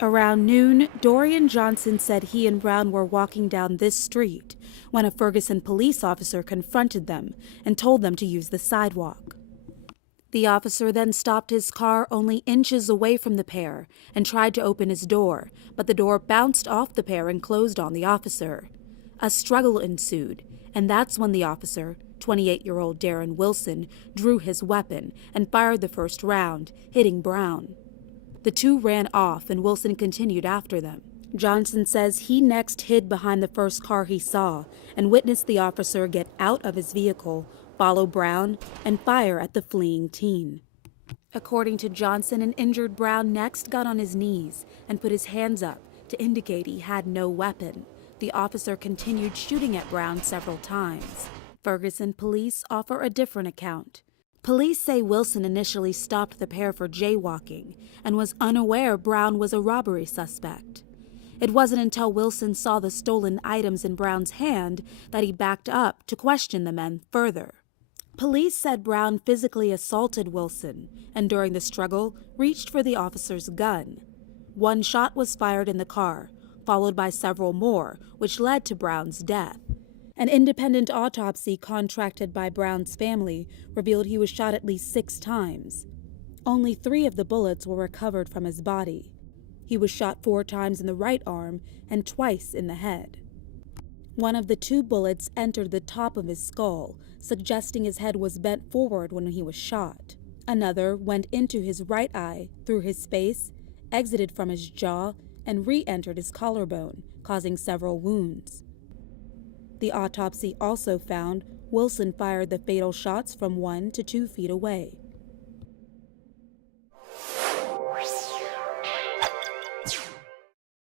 Around noon, Dorian Johnson said he and Brown were walking down this street when a Ferguson police officer confronted them and told them to use the sidewalk. The officer then stopped his car only inches away from the pair and tried to open his door, but the door bounced off the pair and closed on the officer. A struggle ensued, and that's when the officer, 28-year-old Darren Wilson, drew his weapon and fired the first round, hitting Brown. The two ran off and Wilson continued after them. Johnson says he next hid behind the first car he saw and witnessed the officer get out of his vehicle, follow Brown, and fire at the fleeing teen. According to Johnson, an injured Brown next got on his knees and put his hands up to indicate he had no weapon. The officer continued shooting at Brown several times. Ferguson police offer a different account. Police say Wilson initially stopped the pair for jaywalking and was unaware Brown was a robbery suspect. It wasn't until Wilson saw the stolen items in Brown's hand that he backed up to question the men further. Police said Brown physically assaulted Wilson and during the struggle reached for the officer's gun. One shot was fired in the car, followed by several more, which led to Brown's death. An independent autopsy contracted by Brown's family revealed he was shot at least 6 times. Only 3 of the bullets were recovered from his body. He was shot 4 times in the right arm and twice in the head. One of the 2 bullets entered the top of his skull, suggesting his head was bent forward when he was shot. Another went into his right eye, through his face, exited from his jaw, and re-entered his collarbone, causing several wounds. The autopsy also found Wilson fired the fatal shots from 1 to 2 feet away.